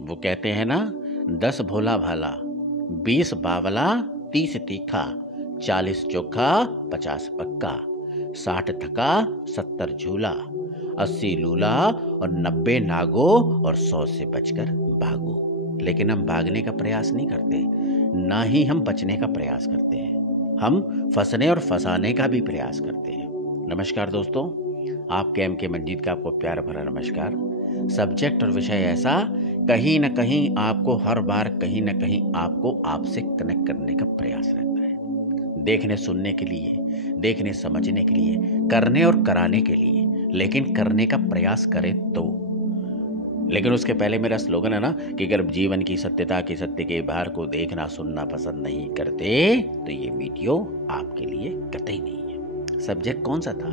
वो कहते हैं ना, 10 भोला भाला, 20 बावला, 30 तीखा, 40 चोखा, 50 पक्का, 60 थका, 70 झूला, 80 लूला और 90 नागो और 100 से बचकर भागो। लेकिन हम भागने का प्रयास नहीं करते, ना ही हम बचने का प्रयास करते हैं। हम फंसने और फंसाने का भी प्रयास करते हैं। नमस्कार दोस्तों, आपके एम के मंजीत का आपको प्यार भरा नमस्कार। सब्जेक्ट और विषय ऐसा, कहीं न कहीं आपको हर बार कहीं न कहीं आपको आपसे कनेक्ट करने का प्रयास रहता है। देखने सुनने के लिए, देखने समझने के लिए, करने और कराने के लिए, लेकिन करने का प्रयास करें तो। लेकिन उसके पहले मेरा स्लोगन है ना कि अगर जीवन की सत्यता के सत्य के बाहर को देखना सुनना पसंद नहीं करते तो ये वीडियो आपके लिए कतई नहीं है। सब्जेक्ट कौन सा था?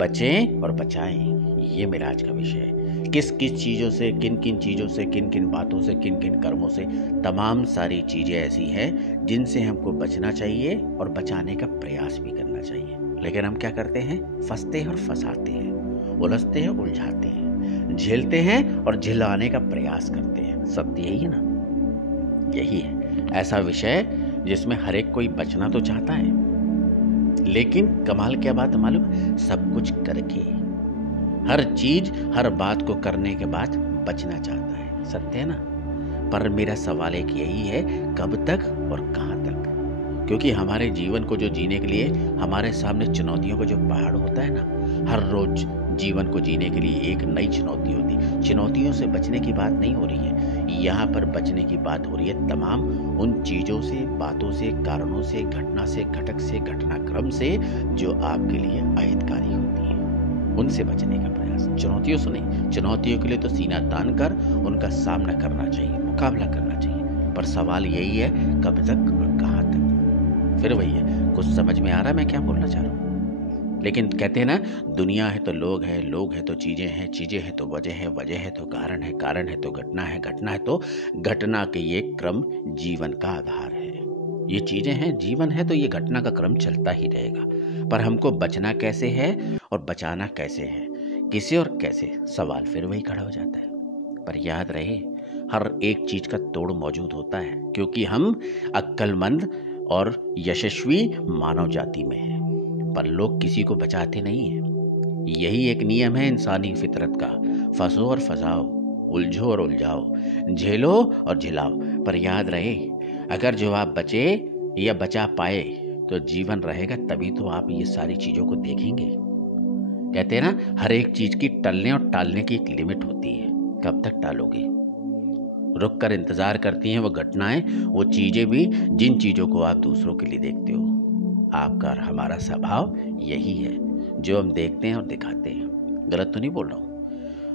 बचें और बचाएं, ये मेरा आज का विषय है। किस किस चीज़ों से, किन किन चीज़ों से, किन किन बातों से, किन किन कर्मों से, तमाम सारी चीज़ें ऐसी हैं जिनसे हमको बचना चाहिए और बचाने का प्रयास भी करना चाहिए। लेकिन हम क्या करते हैं? फंसते हैं और फंसाते हैं, उलझते हैं, उलझाते हैं, झेलते हैं और झिलाने का प्रयास करते हैं। सत्य यही है ना? यही है ऐसा विषय जिसमें हर एक कोई बचना तो चाहता है, लेकिन कमाल क्या बात है मालूम? सब कुछ करके, हर चीज हर बात को करने के बाद बचना चाहता है। सत्य है ना? पर मेरा सवाल एक यही है, कब तक और कहाँ तक? क्योंकि हमारे जीवन को जो जीने के लिए हमारे सामने चुनौतियों का जो पहाड़ होता है ना, हर रोज जीवन को जीने के लिए एक नई चुनौती होती है। चुनौतियों से बचने की बात नहीं हो रही है, यहाँ पर बचने की बात हो रही है तमाम उन चीज़ों से, बातों से, कारणों से, घटना से, घटक से, घटनाक्रम से जो आपके लिए अहितकारी होती है, उनसे बचने का प्रयास। चुनौतियों से नहीं, चुनौतियों के लिए तो सीना तान कर उनका सामना करना चाहिए, मुकाबला करना चाहिए। पर सवाल यही है, कब तक और कहाँ तक? फिर वही है, कुछ समझ में आ रहा है मैं क्या बोलना चाह रहा हूँ? लेकिन कहते हैं ना, दुनिया है तो लोग है, लोग है तो चीज़ें हैं, चीज़ें हैं तो वजह है, वजह है तो कारण है, कारण है तो घटना है, घटना है तो घटना के ये क्रम जीवन का आधार है। ये चीज़ें हैं, जीवन है तो ये घटना का क्रम चलता ही रहेगा। पर हमको बचना कैसे है और बचाना कैसे है, किसे और कैसे, सवाल फिर वही खड़ा हो जाता है। पर याद रहे, हर एक चीज़ का तोड़ मौजूद होता है, क्योंकि हम अक्लमंद और यशस्वी मानव जाति में हैं। पर लोग किसी को बचाते नहीं हैं। यही एक नियम है इंसानी फितरत का, फंसो और फंसाओ, उलझो और उलझाओ, झेलो और झिलाओ। पर याद रहे, अगर जो आप बचे या बचा पाए तो जीवन रहेगा, तभी तो आप ये सारी चीज़ों को देखेंगे। कहते हैं ना, हर एक चीज़ की टलने और टालने की एक लिमिट होती है। कब तक टालोगे? रुक कर इंतज़ार करती हैं वो घटनाएं, वो चीज़ें भी जिन चीज़ों को आप दूसरों के लिए देखते हो। आपका और हमारा स्वभाव यही है, जो हम देखते हैं और दिखाते हैं। गलत तो नहीं बोल रहा हूँ?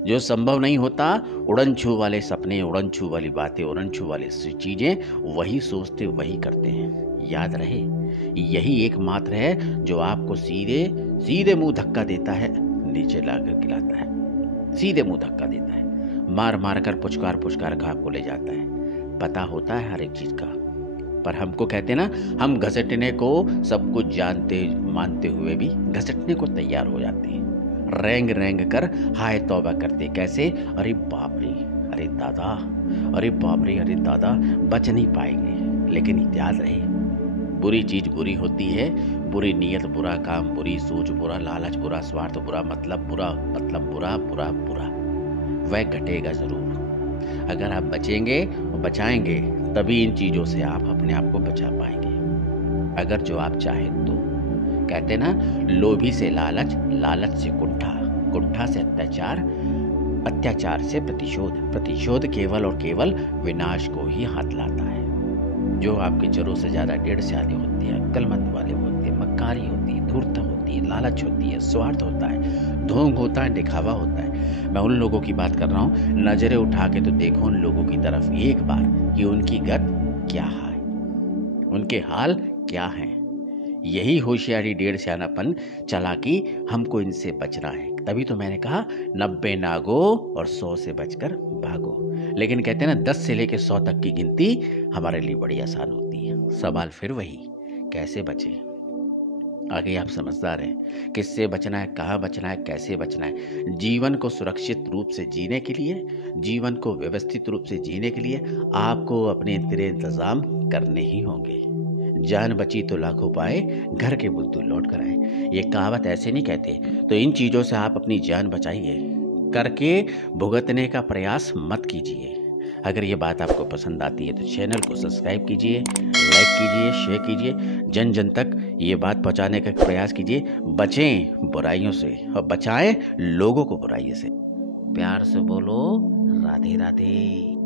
जो संभव नहीं होता, उड़न छू वाले सपने, उड़न छू वाली बातें, उड़न छू वाली चीज़ें, वही सोचते वही करते हैं। याद रहे, यही एकमात्र है जो आपको सीधे सीधे मुंह धक्का देता है, नीचे लाकर गिराता है। सीधे मुंह धक्का देता है, मार मार कर पुचकार पुचकार कर आपको ले जाता है। पता होता है हर एक चीज़ का, पर हमको कहते हैं ना, हम घसटने को सब कुछ जानते मानते हुए भी घसटने को तैयार हो जाते हैं। रेंग रेंग कर हाय तौबा करते, कैसे? अरे बाप रे, अरे दादा, अरे बाप रे, अरे दादा, बच नहीं पाएंगे। लेकिन याद रहे, बुरी चीज़ बुरी होती है, बुरी नीयत, बुरा काम, बुरी सोच, बुरा लालच, बुरा स्वार्थ, बुरा मतलब, बुरा बुरा बुरा बुरा, वह घटेगा ज़रूर। अगर आप बचेंगे और बचाएंगे, तभी इन चीज़ों से आप अपने आप को बचा पाएंगे। अगर जो आप चाहें तो। कहते ना, लोभी से लालच, लालच से कुंठा, कुंठा से अत्याचार, अत्याचार से प्रतिशोध, प्रतिशोध केवल और केवल विनाश को ही हाथ लाता है। जो आपके जरूरत से ज़्यादा डेढ़ से आदि होती है, अक्लमंद वाले होते हैं, मक्कारी होती है, धूर्त होती है, लालच होती है, स्वार्थ होता है, ढोंग होता है, दिखावा होता है। मैं उन लोगों की बात कर रहा हूँ, नजरें उठा के तो देखो उन लोगों की तरफ एक बार कि उनकी गत क्या है, उनके हाल क्या हैं। यही होशियारी, डेढ़ सियानापन, चालाकी, हमको इनसे बचना है। तभी तो मैंने कहा, 90 नागो और 100 से बचकर भागो। लेकिन कहते हैं ना, 10 से लेकर 100 तक की गिनती हमारे लिए बड़ी आसान होती है। सवाल फिर वही, कैसे बचे? आगे आप समझदार हैं, किससे बचना है, कहाँ बचना है, कैसे बचना है। जीवन को सुरक्षित रूप से जीने के लिए, जीवन को व्यवस्थित रूप से जीने के लिए आपको अपने तेरे इंतज़ाम करने ही होंगे। जान बची तो लाखों पाए, घर के बुद्धू लौट कर आए। ये कहावत ऐसे नहीं कहते। तो इन चीज़ों से आप अपनी जान बचाइए, करके भुगतने का प्रयास मत कीजिए। अगर ये बात आपको पसंद आती है तो चैनल को सब्सक्राइब कीजिए, लाइक कीजिए, शेयर कीजिए, जन जन तक ये बात पहुंचाने का प्रयास कीजिए। बचें बुराइयों से और बचाएं लोगों को बुराइयों से। प्यार से बोलो राधे राधे।